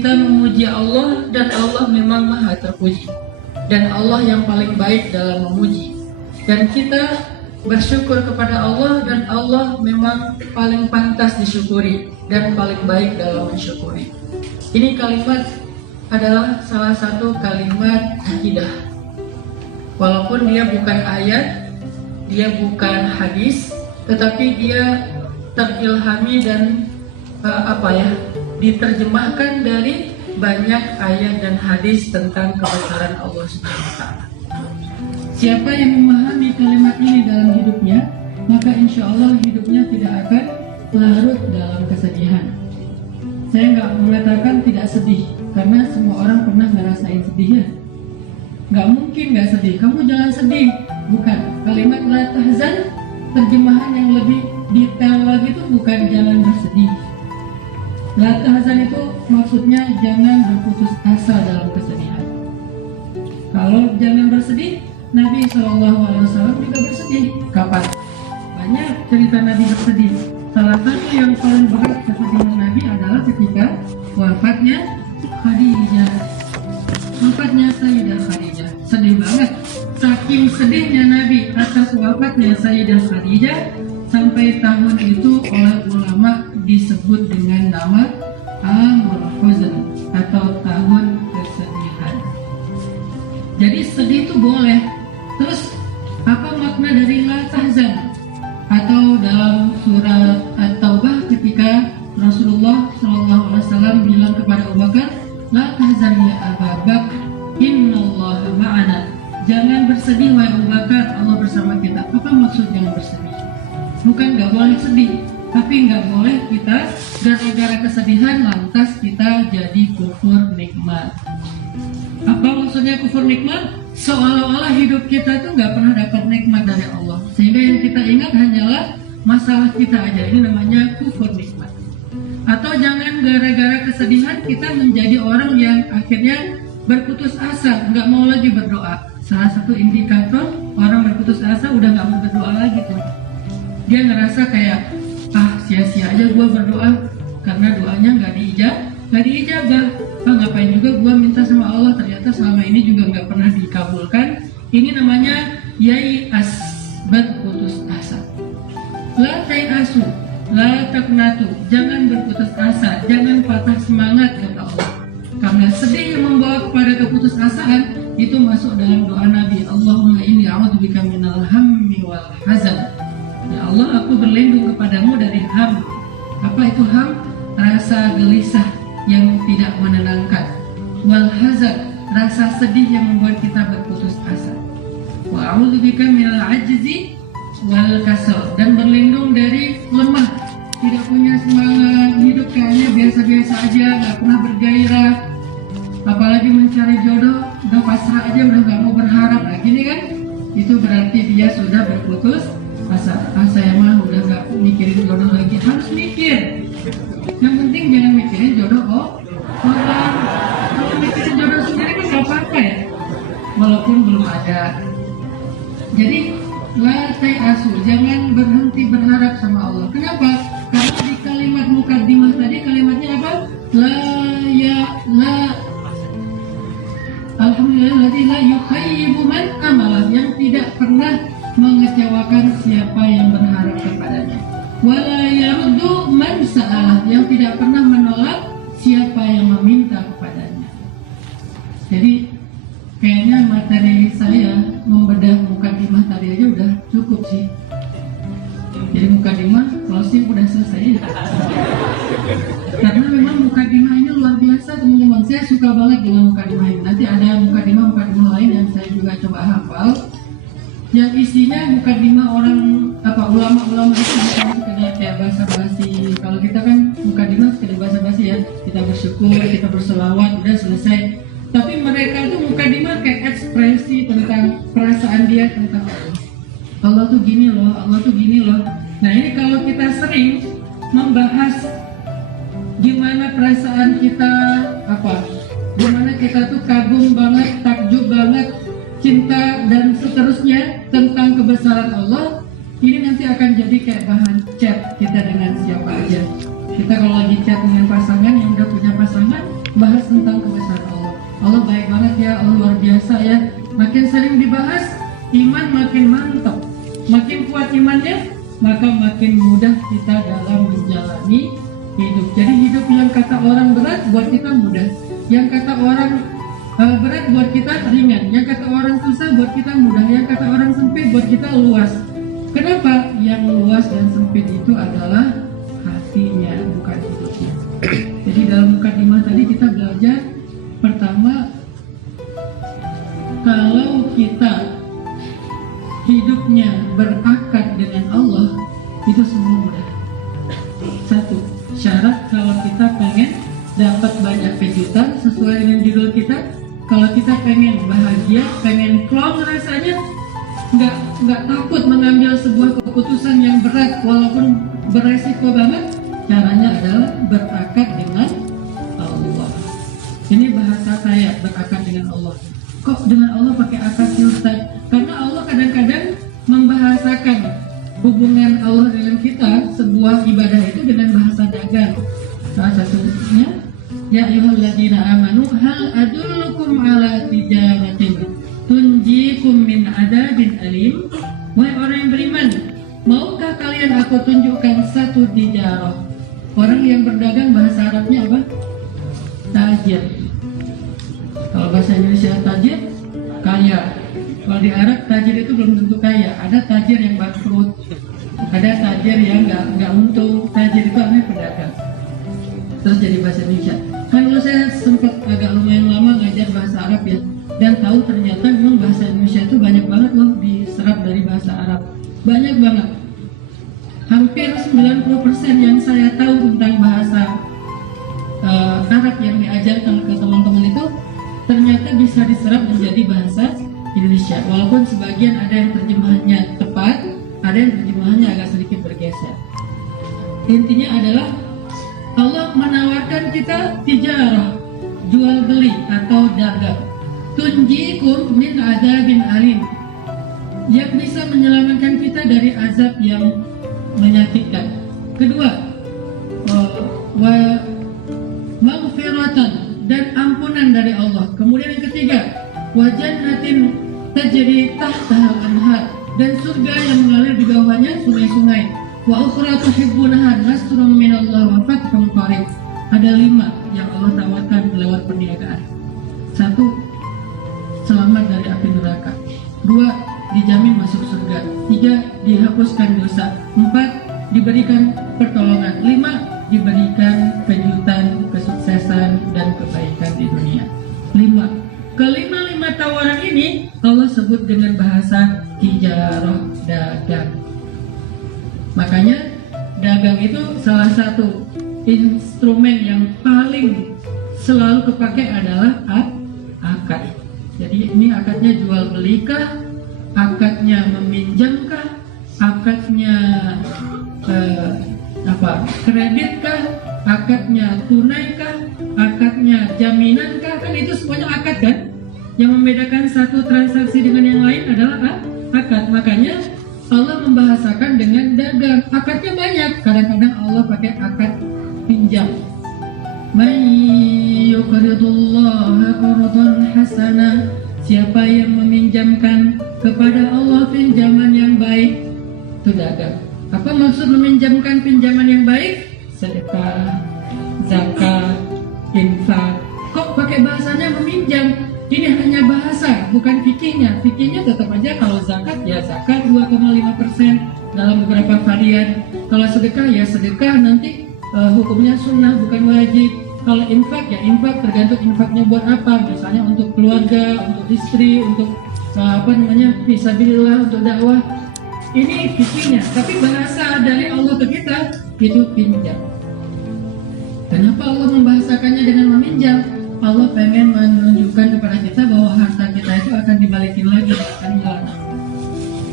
kita memuji Allah, dan Allah memang maha terpuji, dan Allah yang paling baik dalam memuji. Dan kita bersyukur kepada Allah, dan Allah memang paling pantas disyukuri dan paling baik dalam mensyukuri. Ini kalimat adalah salah satu kalimat akidah. Walaupun dia bukan ayat, dia bukan hadis, tetapi dia terilhami dan diterjemahkan dari banyak ayat dan hadis tentang kebesaran Allah Subhanahu wa Ta'ala. Siapa yang memahami kalimat ini dalam hidupnya, maka insya Allah hidupnya tidak akan larut dalam kesedihan. Saya nggak mengatakan tidak sedih, karena semua orang pernah ngerasain sedih ya. Nggak mungkin nggak sedih. Kamu jangan sedih, bukan. Kalimat la tahzan, terjemahan yang lebih detail lagi itu bukan jangan bersedih. La tahzan itu maksudnya jangan berputus asa dalam kesedihan. Kalau jangan bersedih, Nabi SAW juga bersedih. Kapan? Banyak cerita Nabi bersedih. Salah satu yang paling berat kesedihan Nabi adalah ketika wafatnya Khadijah. Wafatnya Sayyidah Khadijah. Sedih banget. Saking sedihnya Nabi atas wafatnya Sayyidah Khadijah, sampai tahun itu oleh ulama disebut dengan nama Amul Huzn atau tahun kesedihan. Jadi sedih itu boleh. Terus apa makna dari la tahzan? Atau dalam surat At-Taubah ketika Rasulullah SAW bilang kepada Abu Bakar, la tahzan ya Abu Bakar, innallaha ma'ana. Jangan bersedih wahai Abu Bakar, Allah bersama kita. Apa maksud jangan bersedih? Bukan nggak boleh sedih, tapi nggak boleh kita gara-gara kesedihan lantas kita jadi kufur nikmat. Apa maksudnya kufur nikmat? Seolah-olah hidup kita tuh nggak pernah dapat nikmat dari Allah, sehingga yang kita ingat hanyalah masalah kita aja. Ini namanya kufur nikmat. Atau jangan gara-gara kesedihan kita menjadi orang yang akhirnya berputus asa, nggak mau lagi berdoa. Salah satu indikator orang berputus asa udah nggak mau berdoa lagi tuh. Dia ngerasa kayak sia-sia aja gue berdoa karena doanya nggak diijabah. Ngapain juga gue minta sama Allah, ternyata selama ini juga nggak pernah dikabulkan. Ini namanya yai'as, berputus asa. La tai'asu, la taqnatu, jangan berputus asa, jangan patah semangat kata Allah. Karena sedih yang membawa kepada keputusasaan itu masuk dalam doa Nabi, Allahumma inni a'udzubika minal hammi wal hazan. Ya Allah, aku berlindung kepadamu dari ham. Apa itu ham? Rasa gelisah yang tidak menenangkan. Wal hazan, rasa sedih yang membuat kita berputus asa. Wa a'udzubika minal ajzi wal kasal, dan berlindung dari lemah, tidak punya semangat, hidup kayaknya biasa-biasa aja, nggak pernah bergairah. Apalagi mencari jodoh, udah pasrah aja, udah nggak mau berharap lagi nih kan? Itu berarti dia sudah berputus asa. Saya mah udah nggak mikirin jodoh lagi. Harus mikir. Yang penting jangan mikirin jodoh orang. Kalau mikirin jodoh sendiri kan nggak apa-apa ya, walaupun belum ada. Jadi la tai'asu, jangan berhenti berharap sama Allah. Kenapa? Karena di kalimat mukaddimah tadi kalimatnya apa? Alhamdulillah la yukhayyibu man amalah, yang tidak pernah mengecewakan siapa yang berharap kepadanya. Wala yaruddu man sa'alah, yang tidak pernah menolak siapa yang meminta kepadanya. Jadi kayaknya materi saya membedah mukadimah tadi aja udah cukup sih. Jadi mukadimah closing udah selesai. Karena memang mukadimah ini luar biasa teman-teman. Saya suka banget dengan mukadimah ini. Nanti ada mukadimah lain yang saya juga coba hafal, yang isinya mukadimah ulama-ulama itu bukan sekedar kayak basa-basi. Kalau kita kan mukadimah sekedar basa-basi ya, kita bersyukur, kita berselawat, udah selesai. Tapi mereka itu mukadimah kayak ekspresi tentang perasaan dia tentang Allah. Allah tuh gini loh, Allah tuh gini loh. Nah ini kalau kita sering membahas gimana perasaan kita, gimana kita tuh kagum banget, takjub banget, cinta dan seterusnya tentang kebesaran Allah, ini nanti akan jadi kayak bahan chat kita dengan siapa aja. Kita kalau lagi chat dengan pasangan yang udah punya pasangan, bahas tentang kebesaran Allah. Allah baik banget ya, Allah luar biasa ya. Makin sering dibahas, iman makin mantap. Makin kuat imannya, maka makin mudah kita dalam menjalani hidup. Jadi hidup yang kata orang berat buat kita mudah, yang kata orang berat buat kita ringan, yang kata orang susah buat kita mudah, yang kata orang sempit buat kita luas. Kenapa? Yang luas dan sempit itu adalah hatinya, bukan hidupnya. Jadi dalam mukadimah tadi kita belajar pertama, kalau kita hidupnya berakar dengan Allah, itu semua mudah. Satu syarat kalau kita pengen dapat banyak kejutan sesuai dengan judul kita, kalau kita pengen bahagia, pengen plong rasanya, nggak takut mengambil sebuah keputusan yang berat walaupun beresiko banget, caranya adalah berakar dengan Allah. Ini bahasa saya, berakar dengan Allah. Kok dengan Allah pakai akar sih Ustaz? Karena Allah kadang-kadang membahasakan hubungan Allah dengan kita, sebuah ibadah itu dengan bahasa dagang. Salah satunya, ya ayyuhalladzina amanu hal adullukum ala tijaratin tunjikum min adabin alim. Wahai orang yang beriman, maukah kalian aku tunjukkan satu tijarah? Orang yang berdagang bahasa Arabnya apa? Tajir. Kalau bahasa Indonesia tajir, kaya. Kalau di Arab tajir itu belum tentu kaya. Ada tajir yang bangkrut, ada tajir yang nggak untung. Tajir itu artinya pedagang. Terus jadi bahasa Indonesia. Kan dulu saya sempat agak lumayan lama ngajar bahasa Arab ya, dan tahu ternyata memang bahasa Indonesia itu banyak banget loh diserap dari bahasa Arab. Banyak banget. Hampir 90% yang saya tahu tentang bahasa Arab yang diajarkan ke teman-teman itu ternyata bisa diserap menjadi bahasa Indonesia. Walaupun sebagian ada yang terjemahannya tepat, ada yang terjemahannya agak sedikit bergeser. Intinya adalah Allah menawarkan kita tijarah, jual beli atau dagang. Tunjikum min adzabin alim, yang bisa menyelamatkan kita dari azab yang menyakitkan. Kedua, wa maghfiratan, dan ampunan dari Allah. Kemudian yang ketiga, wa jannatin tajri tahtahal anhar, dan surga yang mengalir di bawahnya sungai-sungai. Wa ukhra tuhibbunaha nasrun minallah wa fathun qarib. Ada 5 yang Allah tawarkan lewat perniagaan. 1, selamat dari api neraka. 2, dijamin masuk surga. 3, dihapuskan dosa. 4, diberikan pertolongan. 5, diberikan kejutan, kesuksesan, dan kebaikan di dunia. 5. Kelima-lima tawaran ini Allah sebut dengan bahasa tijarah, dagang. Makanya dagang itu salah satu instrumen yang paling selalu kepakai adalah akad. Jadi ini akadnya jual belikah, akadnya meminjamkah, akadnya kreditkah, akadnya tunaikah, akadnya jaminankah, kan itu semuanya akad kan? Yang membedakan satu transaksi dengan yang lain adalah akad. Makanya Allah membahasakan dengan dagang. Akadnya banyak. Kadang-kadang Allah pakai akad pinjam. May yuqridullaha qardan hasana, siapa yang meminjamkan kepada Allah pinjaman yang baik, itu dagang. Apa maksud meminjamkan pinjaman yang baik? Sedekah, zakat, infak. Kok pakai bahasanya meminjam? Ini hanya bahasa, bukan fikihnya. Fikihnya tetap aja kalau zakat ya zakat 2,5% dalam beberapa varian. Kalau sedekah ya sedekah, nanti hukumnya sunnah bukan wajib. Kalau infak ya infak, tergantung infaknya buat apa. Misalnya untuk keluarga, untuk istri, untuk fisabilillah, untuk dakwah. Ini fikihnya. Tapi bahasa dari Allah ke kita itu pinjam. Kenapa Allah membahasakannya dengan meminjam? Allah pengen menunjukkan kepada kita bahwa harta kita itu akan dibalikin lagi, akan hilang.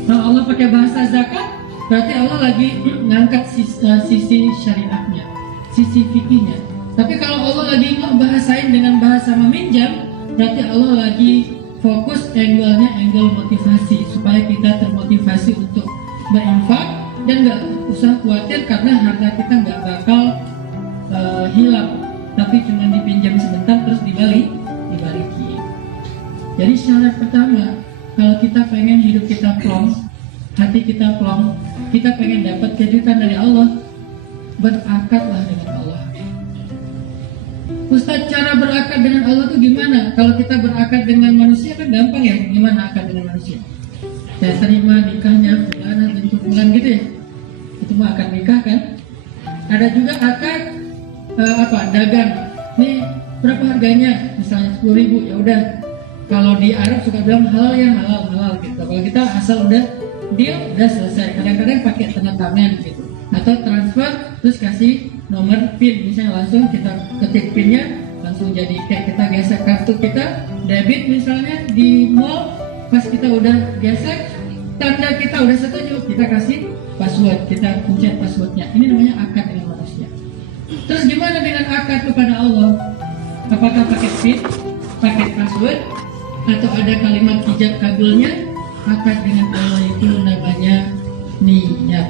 Kalau Allah pakai bahasa zakat, berarti Allah lagi ngangkat sisi syariahnya, sisi fikihnya. Tapi kalau Allah lagi ngebahasain dengan bahasa meminjam, berarti Allah lagi fokus angle motivasi, supaya kita termotivasi untuk berinfak dan nggak usah khawatir karena harta kita nggak bakal hilang. Tapi cuma dipinjam sebentar pertama, kalau kita pengen hidup kita plong, hati kita plong, kita pengen dapat kejutan dari Allah, berakatlah dengan Allah. Ustadz, cara berakad dengan Allah tuh gimana? Kalau kita berakad dengan manusia kan gampang ya. Gimana akad dengan manusia? Saya terima nikahnya fulan bintu fulan gitu ya. Itu mah akad nikah kan? Ada juga akad dagang. Nih berapa harganya? Misalnya 10.000, ya udah. Kalau di Arab suka bilang halal ya, halal gitu. Kalau kita asal udah deal, udah selesai. Kadang-kadang pakai tanda tangan gitu. Atau transfer terus kasih nomor PIN, misalnya langsung kita ketik PIN-nya, langsung jadi kayak kita gesek kartu kita debit misalnya di mall, pas kita udah gesek tanda kita udah setuju, kita kasih password, kita pencet passwordnya. Ini namanya akad dengan manusia. Terus gimana dengan akad kepada Allah? Apakah pakai PIN, pakai password, atau ada kalimat ijab kabulnya? Akad dengan Allah itu namanya niat.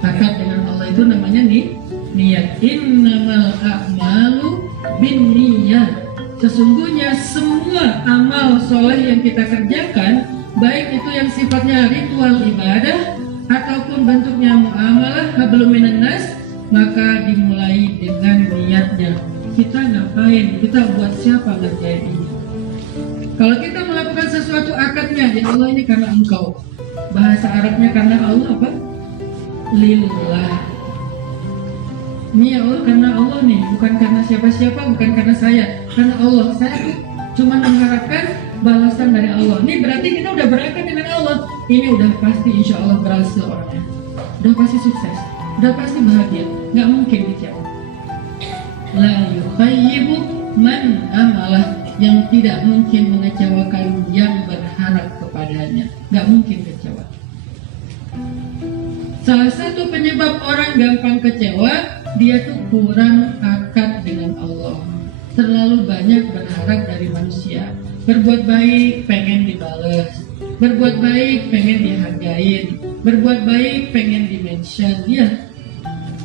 Akad dengan Allah itu namanya niat. Innamal a'malu binniyat. Sesungguhnya semua amal soleh yang kita kerjakan, baik itu yang sifatnya ritual ibadah ataupun bentuknya muamalah hablum minan nas, maka dimulai dengan niatnya. Kita ngapain? Kita buat siapa ngerjain ini? Kalau kita melakukan sesuatu akadnya, ya Allah ini karena Engkau. Bahasa Arabnya karena Allah apa? Lillah. Ini ya Allah karena Allah nih, bukan karena siapa-siapa, bukan karena saya, karena Allah. Saya tuh cuma mengharapkan balasan dari Allah. Ini berarti kita udah berakad dengan Allah. Ini udah pasti insya Allah berhasil orangnya. Udah pasti sukses, udah pasti bahagia. Nggak mungkin kecewa. La yukhayyibu man amalah, yang tidak mungkin mengecewakan yang berharap kepadanya. Nggak mungkin kecewa. Salah satu penyebab orang gampang kecewa, dia tuh kurang akad dengan Allah. Terlalu banyak berharap dari manusia. Berbuat baik pengen dibalas, berbuat baik pengen dihargain, berbuat baik pengen di-mention. Ya,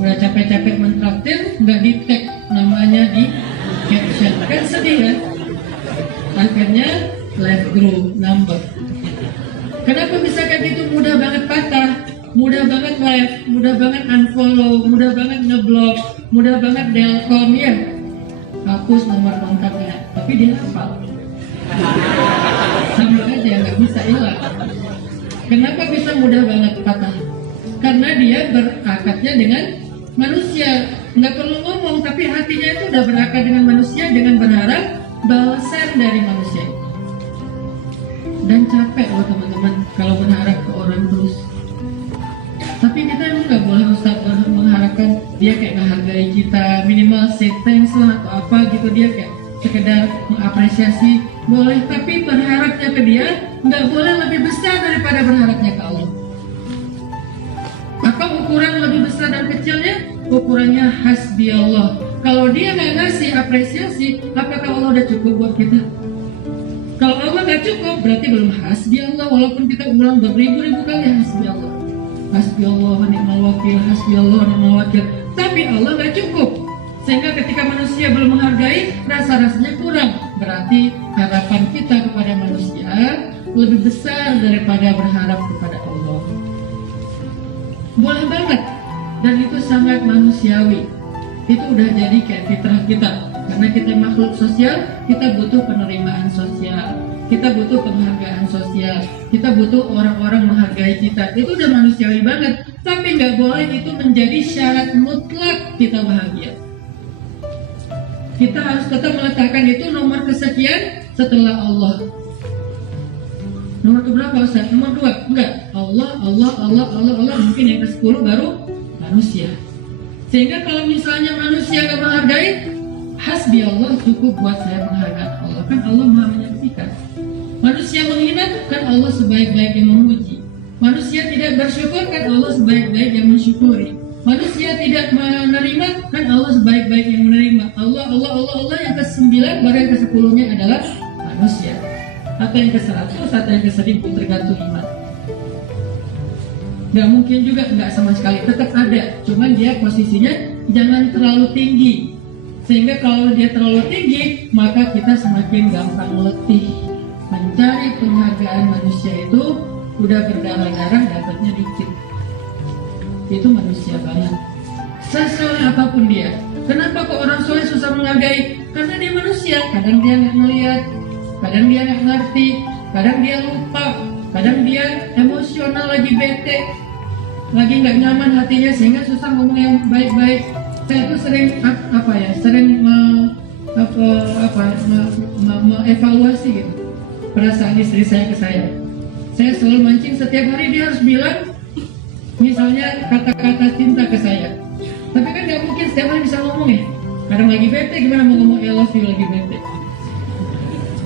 udah capek-capek mentraktir, nggak di-tag namanya di caption. Kan sedih kan? Akhirnya left group number. Kenapa bisa kayak gitu? Mudah banget patah, mudah banget live, mudah banget unfollow, mudah banget ngeblok, mudah banget delcom ya. Hapus nomor kontaknya, tapi dia hafal. Sama aja nggak bisa hilang. Kenapa bisa mudah banget patah? Karena dia berakadnya dengan manusia. Nggak perlu ngomong, tapi hatinya itu udah berakad dengan manusia dengan berharap balasan dari manusia. Dan capek loh teman-teman kalau berharap ke orang terus. Tapi kita emang nggak boleh Ustaz mengharapkan dia kayak menghargai kita, minimal say thanks lah atau apa gitu, dia kayak sekedar mengapresiasi boleh, tapi berharapnya ke dia nggak boleh lebih besar daripada berharapnya ke Allah. Apa ukuran lebih besar dan kecilnya? Ukurannya hasbi Allah. Kalau dia nggak ngasih apresiasi, apakah Allah udah cukup buat kita? Kalau Allah nggak cukup, berarti belum hasbi Allah. Walaupun kita ulang beribu-ribu kali hasbi Allah, hasbi Allah wa ni'mal wakil, hasbi Allah wa ni'mal wakil, tapi Allah nggak cukup. Sehingga ketika manusia belum menghargai, rasa-rasanya kurang. Berarti harapan kita kepada manusia lebih besar daripada berharap kepada Allah. Boleh banget, dan itu sangat manusiawi. Itu udah jadi kayak fitrah kita. Karena kita makhluk sosial, kita butuh penerimaan sosial, kita butuh penghargaan sosial, kita butuh orang-orang menghargai kita. Itu udah manusiawi banget. Tapi nggak boleh itu menjadi syarat mutlak kita bahagia. Kita harus tetap meletakkan itu nomor kesekian setelah Allah. Nomor keberapa Ustaz? Nomor 2? Enggak. Allah. Mungkin yang ke-10 baru manusia. Sehingga kalau misalnya manusia gak menghargai, hasbi Allah, cukup buat saya menghargai Allah. Kan Allah maha menyaksikan. Manusia menghina, kan Allah sebaik-baik yang memuji. Manusia tidak bersyukur, kan Allah sebaik-baik yang mensyukuri. Manusia tidak menerima, kan Allah sebaik-baik yang menerima. Allah yang ke-9, baru yang ke-10-nya adalah manusia. Atau yang ke-100, atau yang ke-1000, tergantung iman. Gak mungkin juga nggak sama sekali, tetap ada. Cuman dia posisinya jangan terlalu tinggi. Sehingga kalau dia terlalu tinggi, maka kita semakin gampang letih. mencari penghargaan manusia itu udah berdarah-darah dapatnya dikit. Itu manusia banget. Sesoleh apapun dia. Kenapa kok orang soleh susah menghargai? Karena dia manusia. Kadang dia nggak melihat, kadang dia nggak ngerti, kadang dia lupa, kadang dia emosional, lagi bete, lagi nggak nyaman hatinya sehingga susah ngomong yang baik-baik. Saya tuh sering mengevaluasi gitu perasaan istri saya ke saya. Saya selalu mancing, setiap hari dia harus bilang misalnya kata-kata cinta ke saya. Tapi kan nggak mungkin setiap hari bisa ngomong ya. Kadang lagi bete, gimana mau ngomong I love you lagi bete?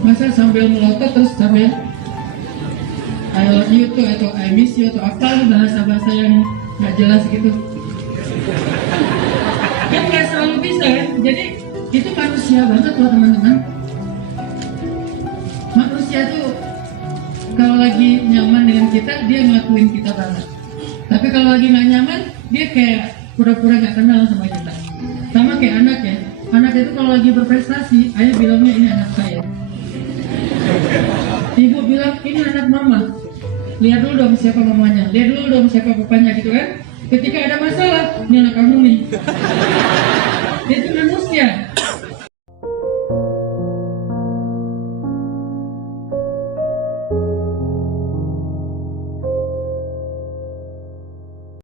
Masa sambil melotot terus sambil I love you tuh atau I miss you atau apa bahasa-bahasa yang nggak jelas gitu. Kan nggak selalu bisa kan. Jadi itu manusia banget loh teman-teman. Manusia tuh kalau lagi nyaman dengan kita, dia ngakuin kita banget. Tapi kalau lagi nggak nyaman, dia kayak pura-pura nggak kenal sama kita. Sama kayak anak ya. Anak itu kalau lagi berprestasi, ayah bilangnya ini anak saya. Ibu bilang ini anak mama. Lihat dulu dong siapa mamanya, lihat dulu dong siapa papanya gitu kan. Ketika ada masalah, ini anak kamu nih. Itu manusia.